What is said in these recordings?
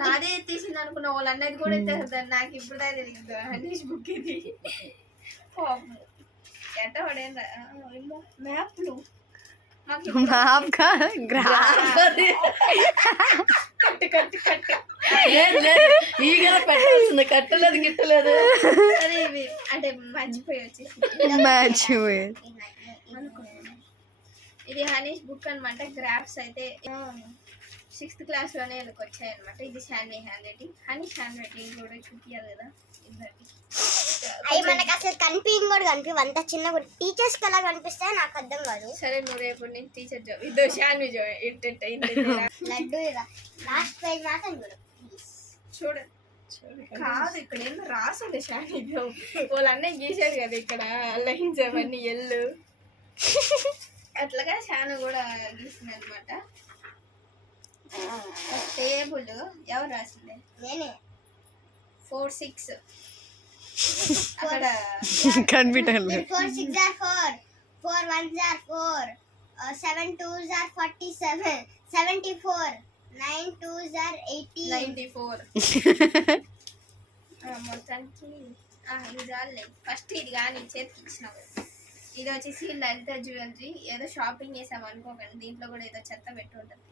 నాదే తీసింది అనుకున్న వాళ్ళు అన్నది కూడా ఎత్తేస్తారు. నాకు ఇప్పుడు దాకా తెలియదు హనీష్ బుక్ ఇది. ఎట్ట పడేందా మ్యాప్లు కట్టు కట్టు కట్టు ఈగల పెట్టాల్సింది, కట్టలేదు గిట్టలేదు. అదే ఇవి అంటే మర్చిపోయి వచ్చేసి ఇది హనీష్ బుక్ అనమాట. గ్రాఫ్స్ అయితే 6th క్లాస్లోనే వీళ్ళకి వచ్చాయి అనమాట. ఇది Shanvi hand writing, Hanish hand writing కూడా చూపించాలి కదా. అవి మనకు అసలు అంత చిన్న కూడా టీచర్స్ కి ఎలా కనిపిస్తాయో నాకు అర్థం కాదు. సరే నువ్వు రేపు నేను టీచర్ జాబ్ ఇదో శాన్వి లడ్డు లాస్ట్ పేజ్ మాత్రం చూడు కాదు ఇక్కడ ఏం రాసుంది శాన్వి వాళ్ళు అన్నయ్య గీసారు కదా ఇక్కడ లైన్స్ అవన్నీ ఎల్లు అట్లాగా శాను కూడా గీసింది అనమాట. టేబుల్ ఎవరు రాసింది? నేనే. 4 6 అక్కడ కనిపించలేదు. 4 6 are 4, 4 1s are 4, 7 2s are 47, 74, 9 2s are 94. మొత్తానికి ఇది చాలే. ఫస్ట్ ఇది కానీ చేతికి ఇచ్చినావు. ఇది వచ్చేసి లలిత జ్యువెలరీ. ఏదో షాపింగ్ చేసాం అనుకోకండి, దీంట్లో కూడా ఏదో చెత్త పెట్టి ఉంటుంది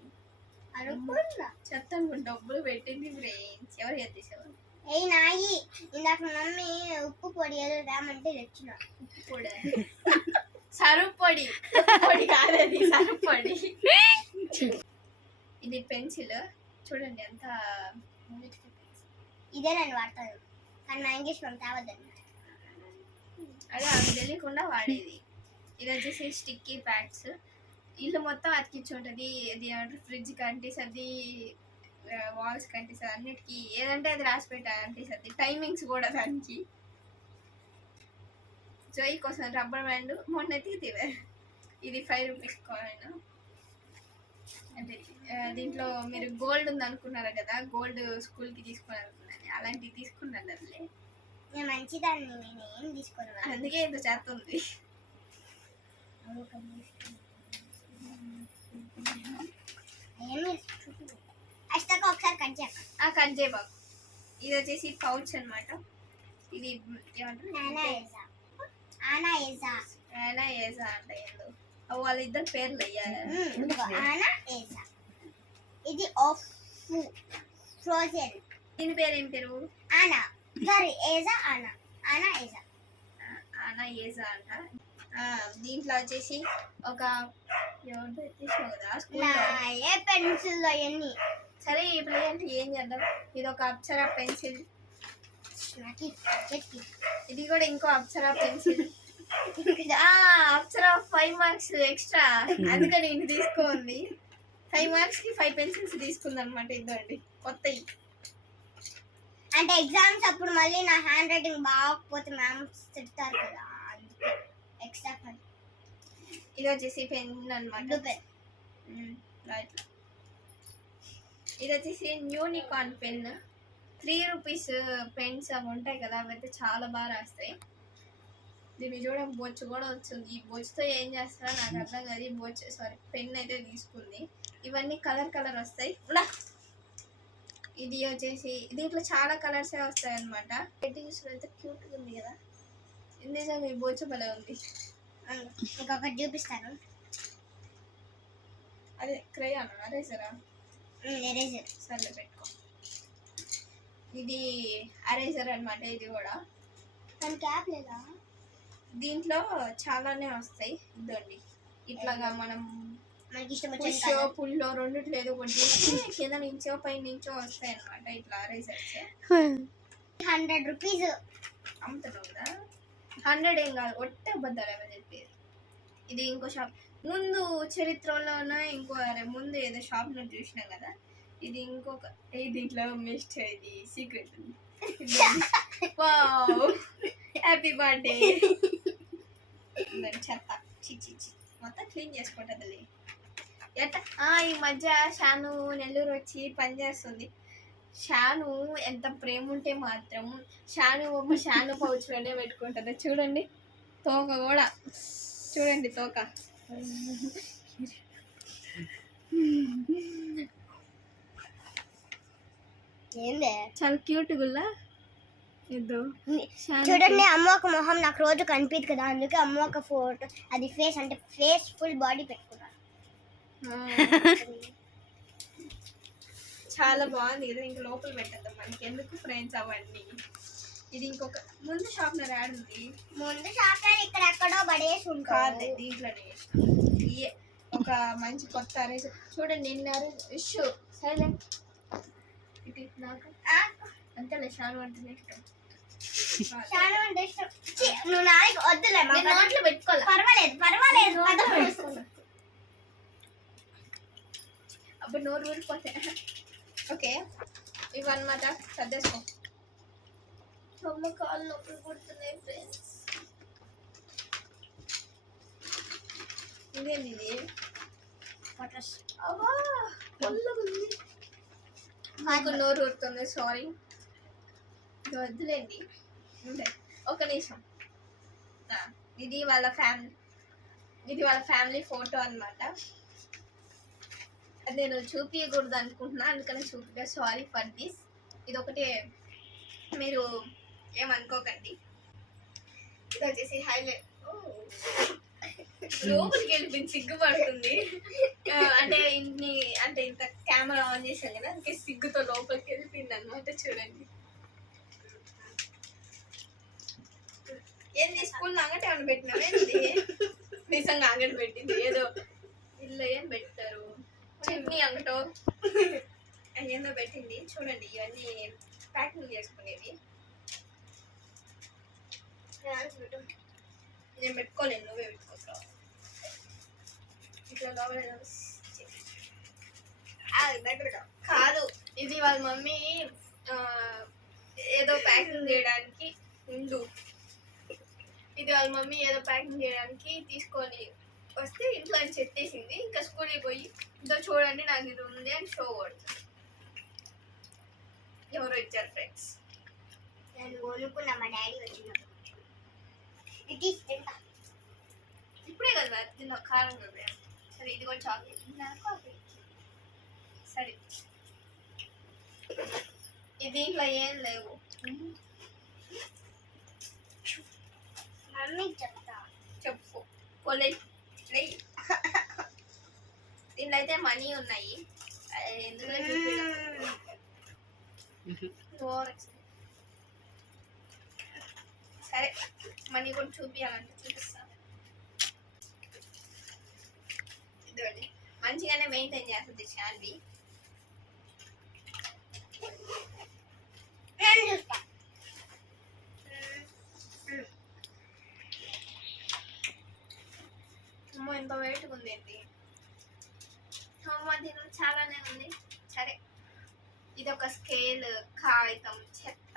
అనుకున్నా. చెత్త డబ్బులు పెట్టింది ఫ్రెండ్స్. ఎవరు చేసేవారు? ఏ నాయి ఇందాక మమ్మీ ఉప్పు పొడి ఏదో రామంటే తెచ్చిన. ఉప్పు పొడి సరుపు పొడి, పొడి కాదు సరుపు పొడి. ఇది పెన్సిల్ చూడండి ఎంత ఇదే నేను వాడతాను కానీ నా ఇంగ్లీష్ మనం తేవద్దండి. అదే అవి తెలియకుండా వాడేది. ఇది వచ్చేసి స్టిక్కీ ప్యాడ్స్. ఇల్లు మొత్తం అతికించి ఉంటుంది. ఇది ఫ్రిడ్జ్ కంటిస్తుంది, వాల్స్ కంటిస్తుంది, అన్నిటికీ ఏదంటే అది రాసి పెట్టా అంటిస్తుంది. టైమింగ్స్ కూడా దానికి. జోయి కోసం రబ్బర్ బ్యాండ్ మొన్న తీవే. ఇది 5 రూపీస్ కాయిన్. అంటే దీంట్లో మీరు గోల్డ్ ఉంది అనుకున్నారు కదా, గోల్డ్ స్కూల్కి తీసుకుని అనుకున్నాను, అలాంటివి తీసుకున్నాను. అట్లే మంచిదాన్ని నేను ఏం తీసుకున్నాను, అందుకే ఇంత చేస్తుంది. ఒకసారి కట్ చేయబాకు. ఇది వచ్చేసి పౌచ్ అనమాట. ఇది ఏజా అంట ఏందో వాళ్ళిద్దరు పేర్లు అయ్యారు. ఇది ఆఫ్ ఫ్రోజన్. దీని పేరు ఏం పేరు? ఆనా. సారీ ఏజా ఆనా. ఆనా ఏజా. ఆనా ఏజా అంట. దీంట్లో వచ్చేసి ఒక పెన్సిల్ అవన్నీ. సరే ఇప్పుడు ఏంటి ఏం చేద్దాం. ఇది ఒక అప్సరా పెన్సిల్. ఇది కూడా ఇంకో Apsara pencil. Apsara 5 marks extra, అందుకని ఇది తీసుకోండి. 5 మార్క్స్కి 5 పెన్సిల్స్ తీసుకుంది అనమాట. ఇదండి కొత్తవి. అంటే ఎగ్జామ్స్ అప్పుడు మళ్ళీ నా హ్యాండ్ రైటింగ్ బాగోకపోతే మ్యామ్ తిడతారు కదా, అందుకే ఎక్స్ట్రా ఫన్. ఇది వచ్చేసి పెన్ అనమాట. ఇది వచ్చేసి యూనికార్న్ పెన్. 3 రూపీస్ పెన్స్ అవి ఉంటాయి కదా, అవి అయితే చాలా బాగా రాస్తాయి. దీన్ని చూడడం బొచ్చు కూడా వచ్చింది. ఈ బొచ్చుతో ఏం చేస్తారో నాకు అర్థం కాదు. ఈ బొచ్చు పెన్ అయితే తీసుకుంది. ఇవన్నీ కలర్ వస్తాయి. ఇది వచ్చేసి దీంట్లో చాలా కలర్సే వస్తాయి అనమాట. పెట్టి చూసినంత క్యూట్గా ఉంది కదా. నిజంగా ఈ బొచ్చు భలే ఉంది. ఇంకొకటి చూపిస్తాను. అదే క్రేయాన్ అరేజరా? ఎరేజర్. సర్లే పెట్టుకో. ఇది అరేజర్ అనమాట. ఇది కూడా క్యాప్ లేదా? దీంట్లో చాలానే వస్తాయి. ఇదండి ఇట్లాగా మనం పుల్లో రెండిట్లో ఏదో ఒకటి కింద నుంచో పై నుంచో వస్తాయి అనమాట. ఇట్లా అరేజర్స్ 100 రూపీస్ అమ్ముతుందా? 100 ఏం కాదు, ఒట్టే అబద్ధాలు ఏమో చెప్పేది. ఇది ఇంకో షాప్. ముందు చరిత్రలోన ఇంకో ముందు ఏదో షాప్ నుంచి చూసినాం కదా. ఇది ఇంకొక దీంట్లో మిస్ట్. ఇది సీక్రెట్ ఉంది. Wow happy birthday. చెత్త చిచ్చి మొత్తం క్లీన్ చేసుకుంటుంది. ఎట్లా ఈ మధ్య షాను నెల్లూరు వచ్చి పనిచేస్తుంది. షాను ఎంత ప్రేమ ఉంటే మాత్రం షాను పౌచ్లోనే పెట్టుకుంటుంది. చూడండి తోక కూడా చూడండి, తోక. ఏందే చాలా క్యూట్ గుల్లా ఇద్దో చూడండి, అమ్మ ఒక మొహం నాకు రోజు కనిపించదు కదా, అందుకే అమ్మ ఒక ఫోటో అది ఫేస్ అంటే ఫేస్ ఫుల్ బాడీ పెట్టుకున్నాను. చాలా బాగుంది కదా. ఇంక లోపల పెట్టద్దాం, మనకి ఎందుకు ఫ్రెండ్స్ అవన్నీ. ఇది ఇంకొక ముందు షార్ప్నర్ యాడ్ ఉంది, ముందు షార్ట్నర్ ఇక్కడ ఎక్కడో పడేసి కాదు ఉంటారు. దీంట్లోనే ఒక మంచి కొత్త అరేంజ్. చూడండి ఎన్ని అరేంజ్ ఇష్యూ సైలెంట్ ఇది నాకు అంతేలే షాను అంటే ఇష్టం. చాలా అంటే ఇష్టం. ఛీ, నువ్వు నాయకు వద్దులే, మా నేను నోట్లో పెట్టుకోవాలి. పర్వాలేదు అప్పుడు నోరు ఊరిపోతే. ఓకే ఇవన్నమాట, సర్దేసుకో. అమ్మ కాళ్ళు నొప్పి పుడుతున్నాయి ఫ్రెండ్స్. ఇదేంది ఇది? అవ్వా పొల్లగా ఉంది. నాకు నోరు ఊరుతుంది, సారీ. వద్దులేండి, ఉండే ఒక నిమిషం. ఇది వాళ్ళ ఫ్యామిలీ ఫోటో అన్నమాట. అది నేను చూపించకూడదు అనుకుంటున్నా, అందుకని చూపిగా, సారీ ఫర్ దిస్. ఇది ఒకటే, మీరు ఏమనుకోకండి. ఇది వచ్చేసి హైలైట్. లోపలికి వెళ్ళిపోయింది, సిగ్గుపడుతుంది. అంటే ఇంత కెమెరా ఆన్ చేశాను కదా, అందుకే సిగ్గుతో లోపలికి వెళ్ళిపోయింది అనమాట. చూడండి ఏంది స్కూల్ అంగటి ఏమైనా పెట్టినావేంది? నిజంగా అంగటి పెట్టింది, ఏదో ఇల్లు ఏం పెట్టారు, చట్నీ అంగటో ఏందో పెట్టింది. చూడండి ఇవన్నీ ప్యాకింగ్ చేసుకునేవి. నేను పెట్టుకోలేను, నువ్వే పెట్టుకోసావు. ఇట్లా కాదు, ఇది వాళ్ళ మమ్మీ ఏదో ప్యాకింగ్ చేయడానికి ఇది వాళ్ళ మమ్మీ ఏదో ప్యాకింగ్ చేయడానికి తీసుకొని వస్తే ఇంట్లో అని చెప్పేసింది. ఇంకా స్కూల్కి పోయి ఇంట్లో చూడండి నాకు ఇది ఉంది అని షో కొడుతుంది. ఎవరో ఇచ్చారు ఫ్రెండ్స్. నేను కొనుక్కున్నా, మా డాడీ వచ్చినప్పుడు. ఇప్పుడే కదా తిన్న కారం కదా. సరే ఇది కూడా చాక్లెట్. సరే ఇది దీంట్లో ఏం లేవు. మమ్మీ చెప్తా, చెప్పు కొలే. దీంట్లో అయితే మనీ ఉన్నాయి, ఎందుకు సరే మనీ కూడా చూపించాలంటే చూపిస్తాను. ఇదండి మంచిగానే మెయింటైన్ చేస్తుంది శాన్వి. నేను చూస్తా. అమ్మో ఎంత వెయిట్గా ఉంది ఏంటి. అమ్మ దీనిలో చాలానే ఉంది. సరే ఇది ఒక స్కేల్, కాగితం, చెత్త.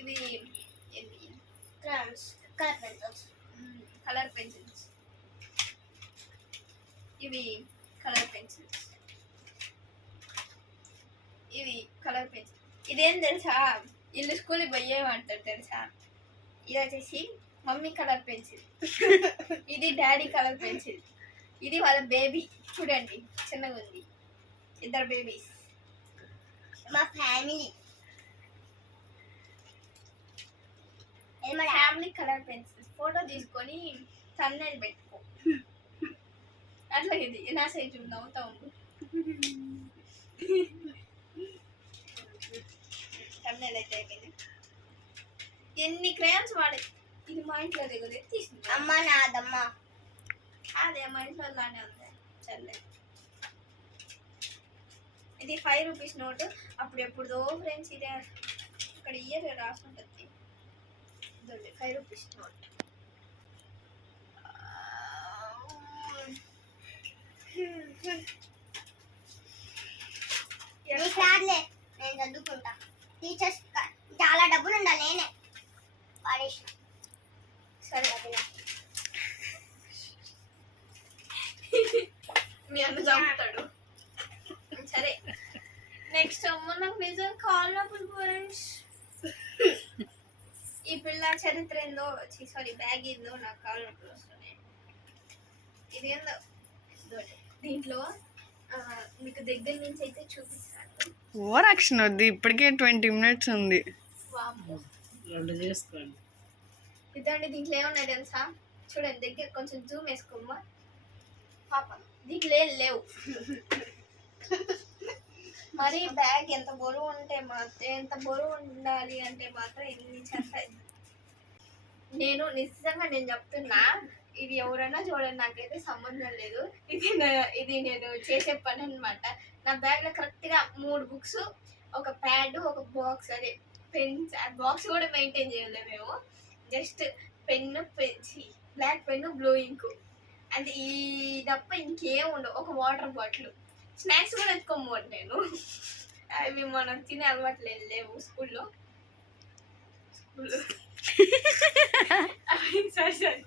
ఇది ఏంటి? Colour pencils. ఇవి కలర్ పెన్సిల్స్. ఇవి కలర్ పెన్సిల్. ఇదేం తెలుసా, వీళ్ళు స్కూల్కి పోయేమంటారు తెలుసా. ఇది వచ్చేసి మమ్మీ కలర్ పెన్సిల్, ఇది డాడీ కలర్ పెన్సిల్. ఇది వాళ్ళ బేబీ, చూడండి చిన్నగా ఉంది, ఇద్దరు బేబీస్. మా ఫ్యామిలీ కలర్ పెన్సిల్స్ ఫోటో తీసుకొని థంబ్నెయిల్ పెట్టుకో. అట్లా ఇది నా సైజ్ నవ్వుతా ఉండు. థంబ్నెయిల్ అయితే అయిపోయింది. ఎన్ని క్రేయాన్స్ వాడే. ఇది మా ఇంట్లో దగ్గర తీసుకుంటా. అమ్మ నాదమ్మా, అదే మా ఇంట్లో అలానే ఉంది. చల్లే ఇది 5 రూపీస్ నోట్. అప్పుడు ఎప్పుడుదో ఫ్రెండ్స్, ఇదే ఇక్కడ ఇయర్ రాసుకుంటుంది. 5 rupees note. నీకు రాదులే, నేను చదువుకుంటా. టీచర్స్ చాలా డబ్బులు ఉండాలి, నేనే పాడేసిన. సరే మీ అన్న చంపుతాడు. సరే నెక్స్ట్ అమ్మ నాకు నిజం కాల్ నొప్పులు ఫ్రెండ్స్. ఈ పిల్ల చరిత్ర ఏందో, సారీ బ్యాగ్ ఏందో నాకు కాల్ నొప్పులు వస్తున్నాయి. ఇదేందో దీంట్లో మీకు దగ్గర నుంచి అయితే చూపిస్తాను. ఓవర్ యాక్షన్ వద్దు, ఇప్పటికే 20 minutes ఉంది. వామ్మో. రెండు చేసుకోండి. ఇదండి దీంట్లో ఏమున్నాయి తెలుసా? చూడండి దగ్గర కొంచెం జూమ్ వేసుకోమ్మా పాప. దీంట్లో ఏం లేవు. మరి బ్యాగ్ ఎంత బరువు ఉండాలి అంటే మాత్రం ఎన్ని చేస్తాయి. నేను చెప్తున్నా, ఇది ఎవరైనా చూడండి, నాకైతే సంబంధం లేదు. ఇది నేను చేసే పని అనమాట. నా బ్యాగ్ లో కరెక్ట్ గా 3 బుక్స్, ఒక ప్యాడ్, ఒక బాక్స్, అదే పెన్స్. ఆ బాక్స్ కూడా మెయింటైన్ చేయలేదు మేము. Just pen, black pen, blue ink, అంటే ఈ తప్ప ఇంకేం ఉండవు. ఒక వాటర్ బాటిల్, స్నాక్స్ కూడా ఎత్తుకోమోదు నేను. అవి మనం తినే అలవాట్లు లేవు స్కూల్లో.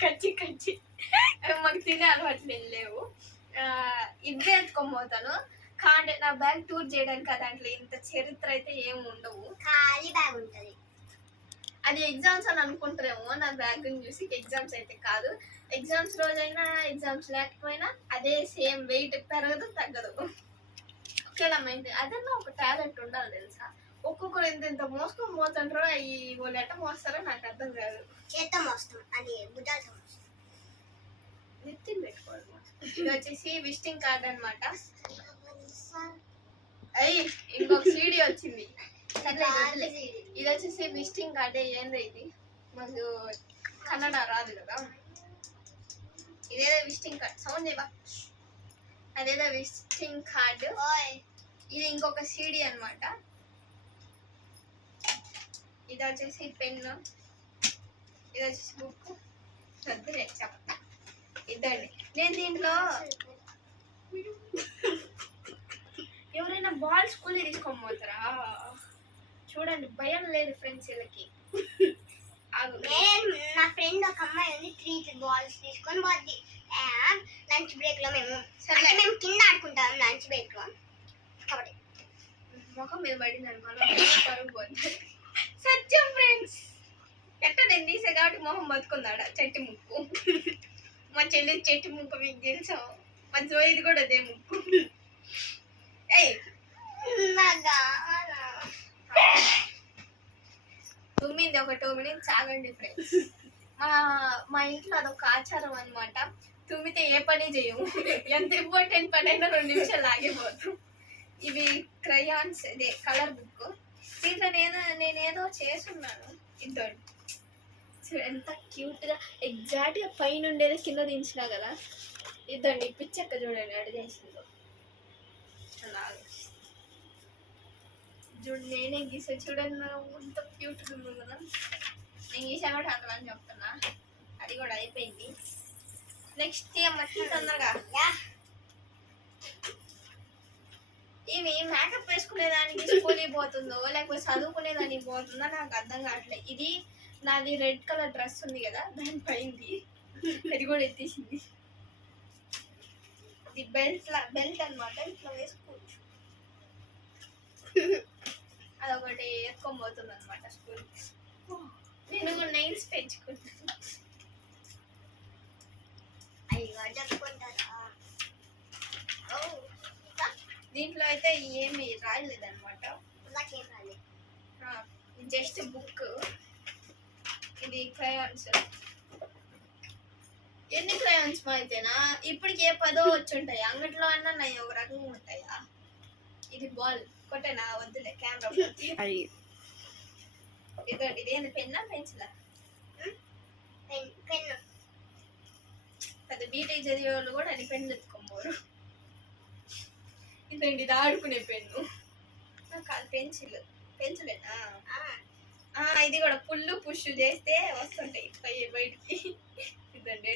కచ్చి అవి మాకు తినే అలవాట్లు లేవు. ఇవే ఎత్తుకోపోతాను. కానీ నా బ్యాగ్ టూర్ చేయడానికి దాంట్లో ఇంత చరిత్ర అయితే ఏమి ఉండవు. ఖాళీ బ్యాగ్ ఉంటుంది. అది ఎగ్జామ్స్ అని అనుకుంటారేమో నా బ్యాగ్ చూసి. ఎగ్జామ్స్ అయితే కాదు. ఎగ్జామ్స్ రోజైనా ఎగ్జామ్స్ లేకపోయినా అదే సేమ్ వెయిట్ పెరగదు తగ్గదు. ఒకేలా మెయింటైన్. అదన్నా ఒక టాలెంట్ ఉండాలి తెలుసా. ఒక్కొక్కరు ఇంత మోసుకొని పోతుంటారో ఈ వాళ్ళు ఎట్ట మోస్తారో నాకు అర్థం కాదు. చేత్తో మోస్తాం, అది భుజాలతో మోస్తాం. నెత్తిని పెట్టుకోవాలి. ఇది వచ్చేసి విజిటింగ్ కార్డ్ అనమాట. అయ్యి ఇంకొక సీడీ వచ్చింది. ఇది వచ్చేసి విజిటింగ్ కార్డ్. ఏందో ఇది, మాకు కన్నడ రాదు కదా. ఇదేదో విజిటింగ్ కార్డ్. సౌండ్ ఏవా, అదేదో విజిటింగ్ కార్డు. ఇది ఇంకొక సీడీ అనమాట. ఇది వచ్చేసి పెన్ను, ఇది వచ్చేసి బుక్. వద్దులే చెప్తా. ఇదండి. నేను దీంట్లో ఎవరైనా బాల్ స్కూల్ తీసుకోపోతారా? చూడండి, భయం లేదు ఫ్రెండ్స్ వీళ్ళకి. నా ఫ్రెండ్ ఒక అమ్మాయి ఉంది, 3 balls తీసుకొని పోద్ది లంచ్ బ్రేక్ లో. మేము కింద ఆడుకుంటాం లంచ్ బ్రేక్ లో. కాబట్టి ముఖం మీద పడింది అనుకో, సత్యం ఫ్రెండ్స్. ఎట్లా నేను తీసే కాబట్టి మొహం బతుకుందాడ. చెట్టు ముక్కు, మా చెల్లి చెట్టు ముక్కు మీకు తెలుసా? మా జోయిది కూడా అదే ముక్కు. తుమ్మింది ఒక 2 minutes ఆగండి ఫ్రెండ్స్. మా ఇంట్లో అదొక ఆచారం అనమాట. తుమ్మితే ఏ పని చేయము. ఎంత ఇంపార్టెంట్ పని అయినా 2 నిమిషాలు ఆగిపోతాం. ఇవి క్రయాన్స్, ఇదే కలర్ బుక్. దీంట్లో నేనేదో చేసున్నాను. ఇద్దరు ఎంత క్యూట్ గా ఎగ్జాక్ట్ గా పైన ఉండేది కింద దించినా కదా. ఇద్దండి పిచ్చక్క చూడండి అడి చేసిందో. చూడండి నేనే గీసా. చూడండి ఎంత క్యూట్ గా ఉంది కదా. నేను గీసా కూడా అట్లా అని చెప్తున్నా. అది కూడా అయిపోయింది. నెక్స్ట్ మట్టి తొందరగా. ఇవి మేకప్ వేసుకునేదానికి స్కూల్కి పోతుందో లేకపోతే చదువుకునేదానికి పోతుందో నాకు అర్థం కావట్లేదు. ఇది నాది రెడ్ కలర్ డ్రెస్ ఉంది కదా, దానిపైంది. అది కూడా ఎత్తేసింది. ఇది బెల్ట్ అనమాట. ఇట్లా వేసుకోవచ్చు. అదొకటి ఎత్తుకొని పోతుంది అనమాట స్కూల్కి. నేను కూడా నైల్స్ పెంచుకుంటాను. దీంట్లో అయితే ఏమి రాయలేదు అనమాట. Just book. ఇది క్రయాన్స్. ఎన్ని క్రయాన్స్ అయితేనా ఇప్పటికి ఏ 10 వచ్చి ఉంటాయి. అంగట్లో అన్నా నా ఒక రకంగా ఉంటాయా. ఇది బాల్ కొట్టేనా? వద్దులే, కెమెరా. ఇదేంది పెన్నా పెన్సిలా? పెన్ను. పెద్ద బీటెక్ చదివే వాళ్ళు కూడా అని పెన్ను ఎత్తుకోమోరు. ఇదండి, ఇది ఆడుకునే పెన్ను. కాదు పెన్సిలేనా? ఇది కూడా పుల్లు పుష్ చేస్తే వస్తుంటాయి బయటికి. ఇదండి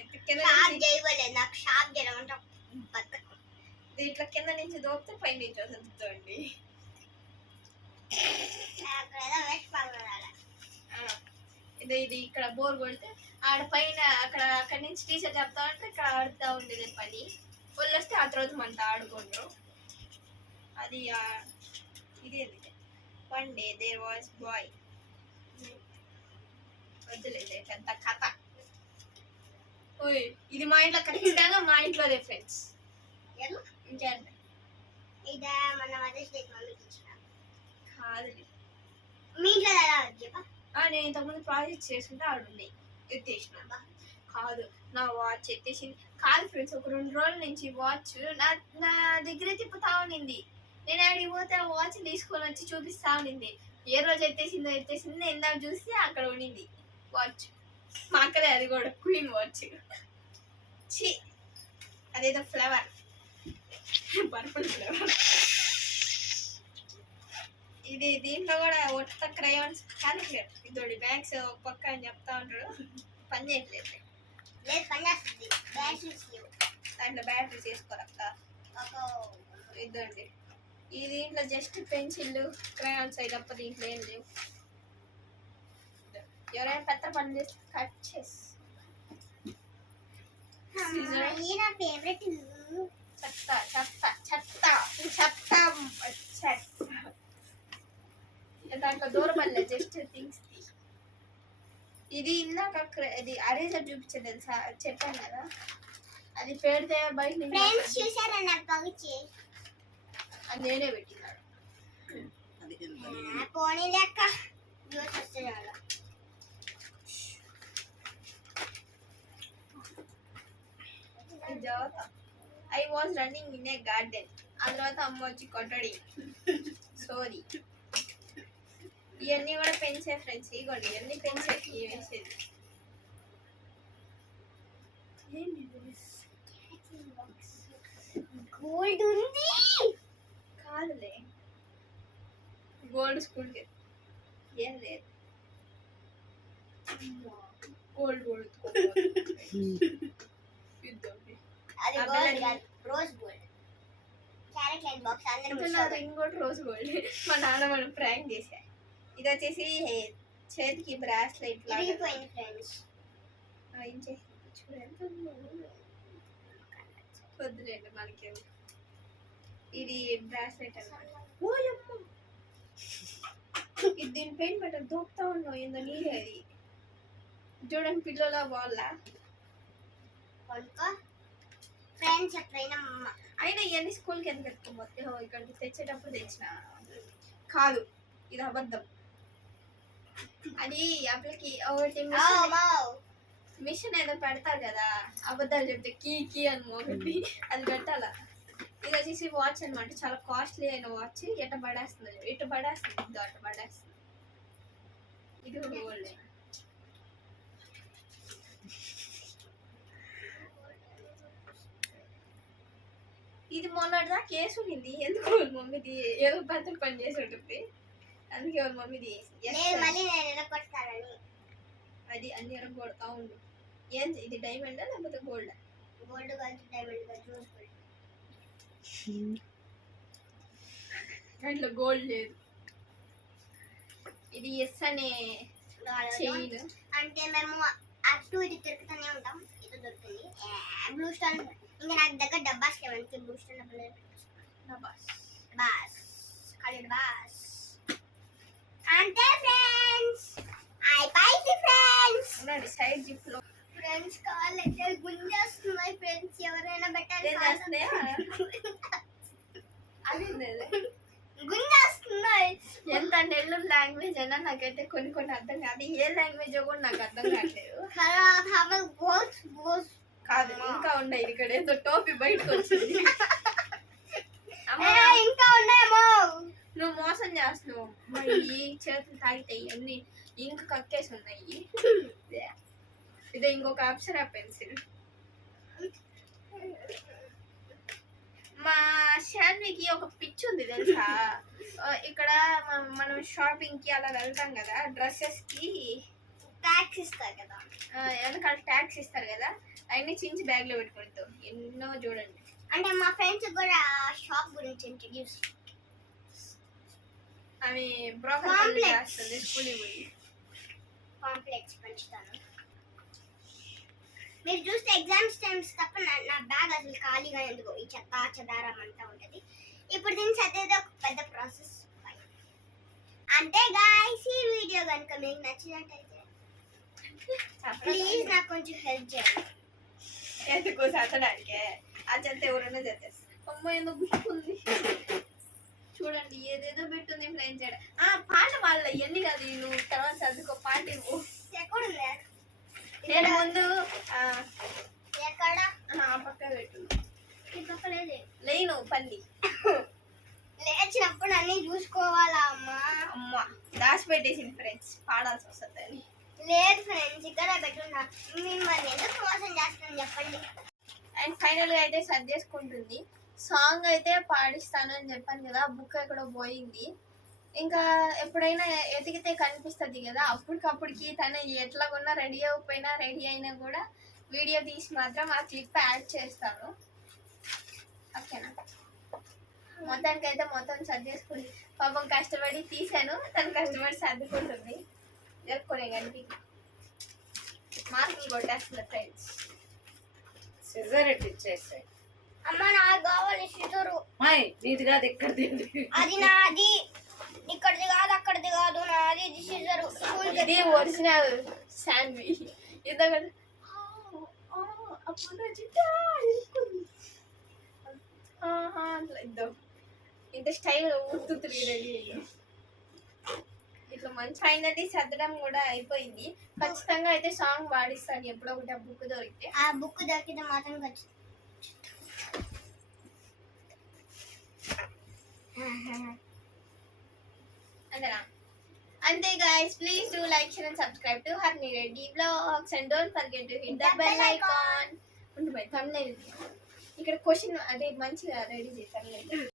ఇట్లా కింద నుంచి దోపితే పై నుంచి వస్తుందండి. ఇది ఇక్కడ బోర్ కొడితే ఆడ పైన అక్కడి నుంచి టీచర్ చెప్తా ఉంటే ఇక్కడ ఆడుతూ ఉండేది పని. వాళ్ళు వస్తే ఆ తర్వాత మనతో ఆడుకుంటారు. అది ఇదేంటి, one day there was boy. వద్దులేదు పెద్ద కథ. ఓయ్ ఇది మా ఇంట్లో ఖచ్చితంగా మా ఇంట్లోదే ఫ్రెండ్స్. ఇంకేంటి ఇదా మన మదర్స్ డే మమ్మీకి ఇచ్చిన. కాదు మీ ఇంట్లో ఎలా చెప్పా? నేను ఇంతకుముందు ప్రాజెక్ట్ చేస్తుంటే ఆడుండే ఎత్తేసిన. కాదు నా వాచ్ ఎత్తేసింది. కాదు ఫ్రెండ్స్, ఒక 2 రోజుల నుంచి వాచ్ నా దగ్గర తిప్పుతా ఉన్నింది. నేను ఆడికి పోతే ఆ వాచ్ తీసుకొని వచ్చి చూపిస్తా ఉన్నింది. ఏ రోజు ఎత్తేసిందో ఇందాక చూస్తే అక్కడ ఉండింది వాచ్. మా అక్కడే, అది కూడా క్వీన్ వాచ్. ఛీ, అదేదో ఫ్లవర్, పర్పుల్ ఫ్లవర్. ఇది దీంట్లో కూడా ఒట్ట క్రయాన్స్ క్యాలిక్యులేట్. ఇదోడి బ్యాగ్స్ ఒక పక్క అని చెప్తా ఉంటాడు, పని చేయట్లేదు. లేదు పని చేస్తుంది. బ్యాటరీస్ లేవు దాంట్లో బ్యాటరీస్ వేసుకోరక్క. ఇదండి, ఈ దీంట్లో జస్ట్ పెన్సిల్ క్రయాన్స్ అయి తప్ప దీంట్లో ఏం లేవు. ఎవరైనా పెద్ద పని చేస్తే కట్ చేసి ఈ నా ఫేవరెట్. చెత్త చెత్త చెత్త చెత్త చెత్త. దాంట్లో దూరపడలే, జస్ట్ థింగ్స్. ఇది ఇందాక ఇది అరేజర్ చూపించే తెలుసా, చెప్పాను కదా, అది పెడితే బయట ఫ్రెండ్స్ చూసారా నా పగిచి? అది నేనే పెట్టినాడు. పోనీ లెక్క జ్యూస్ వస్తుంది అలా. I was running in a garden. ఆ తర్వాత అమ్మ వచ్చి కొట్టడి. సారీ. ఇవన్నీ కూడా పెంచే ఫ్రెండ్స్, ఇవ్వండి ఇవన్నీ పెంచే వేసేది. గోల్డ్ ఉంది కాదులే, గోల్డ్ స్కూల్కి ఏం లేదు. గోల్డ్ గోల్డ్ అది గోల్డ్ కాదు, rose gold. Carrot light box అందరూ ఇంకోటి రోజ్ గోల్డ్. మా నాన్న మనం ప్రాంక్ చేశా. ఇది వచ్చేసి చేతికి బ్రాస్లెట్ లాగా విరిగిపోయింది ఫ్రెండ్స్. ఏం చేసి చూడండి, వద్దులేండి మనకి. ఇది బ్రాస్లెట్ అన్నమాట. ఇది దీని పెయింట్ పెట్ట దూకుతా ఉన్నావు ఏందో నీళ్ళు. అది చూడండి, పిల్లల వాళ్ళ ఫ్రెండ్స్ ఎప్పుడైనా అయినా ఇవన్నీ స్కూల్కి ఎందుకు పెట్టుకోబోతే ఇక్కడికి తెచ్చేటప్పుడు తెచ్చిన. కాదు, ఇది అబద్ధం. అది అప్పటికి ఒకటి మిషన్ ఏదో పెడతారు కదా, అబద్ధాలు చెప్తే కీ కీ అని మోగింది, అది పెట్టాలా. ఇది వచ్చేసి వాచ్ అనమాట, చాలా కాస్ట్లీ అయిన వాచ్. ఎట్ట పడేస్తుంది, ఇటు పడేస్తుంది, ఇది అట్ట పడేస్తుంది. ఇది కూడా గోల్డ్. ఇది మొన్నటిదా కేసు ఉండింది. ఎందుకు వాళ్ళ మమ్మీది ఏదో పెద్ద పని చేసి ఉంటుంది, అందుకే వాళ్ళ మమ్మీది. అది అన్ని ఎరగొడతా ఉండు. ఏం ఇది డైమండా లేకపోతే గోల్డా? గోల్డ్ కాదు, డైమండ్ కాదు, రోజ్ గోల్డ్. దాంట్లో గోల్డ్ లేదు. ఇది ఎస్ అనే చైన్. అంటే మేము అటు ఇది తిరుగుతూనే ఉంటాం. ఇది దొరుకుతుంది బ్లూ స్టోన్. ఇంకా నాకు దగ్గర డబ్బాస్ లేవంటే blue stone boss boss colour boss అంతే ఫ్రెండ్స్. అయిపోయింది ఫ్రెండ్స్. ఉండండి, సైడ్ జిప్ లో ఫ్రెండ్స్ కాల్ అయితే గుంజేస్తున్నాయి ఫ్రెండ్స్. ఎవరైనా పెట్టాలి, గుంజేస్తున్నాయి. ఎంత నెల్లూరు లాంగ్వేజ్ అయినా నాకైతే కొన్ని కొన్ని అర్థం కాదు. ఏ లాంగ్వేజ్ కూడా నాకు అర్థం కావట్లేదు. కాదు, ఇంకా ఉన్నాయి. ఇక్కడ ఏదో టోపీ బయటకు వచ్చింది. ఇంకా ఉన్నాయేమో. నువ్వు మోసం చేస్తున్నావు. ఈ చేతులు తాగితాయి అన్ని ఇంక కక్కేసి ఉన్నాయి. ఇదే ఇంకొక అప్సరా పెన్సిల్. మా శాన్వికి ఒక పిచ్ ఉంది తెలుసా. ఇక్కడ మనం షాపింగ్ కి అలా వెళ్తాం కదా, డ్రెస్సెస్ కి ట్యాక్స్ ఇస్తారు కదా, వెనకాల ట్యాక్స్ ఇస్తారు కదా, అవన్నీ చించి బ్యాగ్ లో పెట్టుకుంటాం. ఎన్నో చూడండి. అంటే మా ఫ్రెండ్స్ కూడా షాప్ గురించి ఇంట్రడ్యూస్. ఆమె బ్రోకర్ చేస్తుంది, స్కూల్ పోయి కాంప్లెక్స్ పంచుతాను. మీరు చూస్తే ఎగ్జామ్స్ టైమ్స్ తప్ప నా బ్యాగ్ అసలు ఖాళీగా ఎందుకు ఈ చెత్త చెదారం అంతా ఉంటుంది. ఇప్పుడు దీన్ని చదివేది ఒక పెద్ద ప్రాసెస్. అంతే గాయ్స్, ఈ వీడియో కనుక మీకు నచ్చినట్టయితే ప్లీజ్ నాకు కొంచెం హెల్ప్ చేయండి. ఎందుకు చదవడానికే? ఆ చెత్త ఎవరైనా చదివేస్తారు. అమ్మ ఎందుకు గుర్తుకుంది. ఏదేదో పెట్టుంది ఫ్రెండ్స్. పాట వాళ్ళ ఎన్ని కాదు, నువ్వు తర్వాత చదువుకో, పాట ఇవ్వు. ఎక్కడుంది? నేను ముందు ఎక్కడ? ఆ పక్క పెట్టు. ఈ పక్క లేదు. లేను పంది. లేచినప్పుడు అన్ని చూసుకోవాలా అమ్మా? అమ్మ దాచిపెట్టేసింది ఫ్రెండ్స్, పాడాల్సి వస్తుంది అని. లేదు ఫ్రెండ్స్, ఇక్కడ పెట్టున్నా. మిమ్మల్ని ఎందుకు మోసం చేస్తాను చెప్పండి. అండ్ ఫైనల్ గా అయితే సర్ది చేసుకుంటుంది. సాంగ్ అయితే పాడిస్తాను అని చెప్పాను కదా, బుక్ ఎక్కడో పోయింది. ఇంకా ఎప్పుడైనా ఎతికితే కనిపిస్తుంది కదా, అప్పటికప్పటికి తను ఎట్లా ఉన్నా రెడీ అవ్వకపోయినా రెడీ అయినా కూడా వీడియో తీసి మాత్రం ఆ క్లిప్ యాడ్ చేస్తాను. ఓకేనా? మొత్తానికి అయితే మొత్తం సర్ది చేసుకుంది. పాపం కష్టపడి తీసాను, తను కష్టపడి సర్దుకుంటుంది. జరుపుకునే కానీ మార్కులు కొట్టేస్తుంది ఫ్రెండ్స్. Scissor at ఇచ్చేసాయి. అమ్మ నాకు కావాలి సిజరు. నీది కాదు, ఇక్కడ అది నాది, ఇక్కడిది కాదు అక్కడిది కాదు, నాది. ఇది సిజరు. ఇది ఒరిజినల్ శాండ్వి. ఇదొక అప్పుడు ఇద్దాం ఇంత స్టైల్ ఊరుతుంది రెడీ. ఇట్లా మంచి ఫైనల్లీ సర్దడం కూడా అయిపోయింది. ఖచ్చితంగా అయితే సాంగ్ పాడిస్తాను ఎప్పుడో ఒకటి ఆ బుక్ దొరికితే. ఆ బుక్ దొరికితే మాత్రం ఖచ్చితంగా. అంతేనా? అంతే guys, please do like, share and subscribe to Harni Reddy Vlogs and don't forget to hit the bell icon. ఉండు బై thumbnail. ఇక్కడ క్వశ్చన్ అదే మంచిగా రెడీ చేశాను.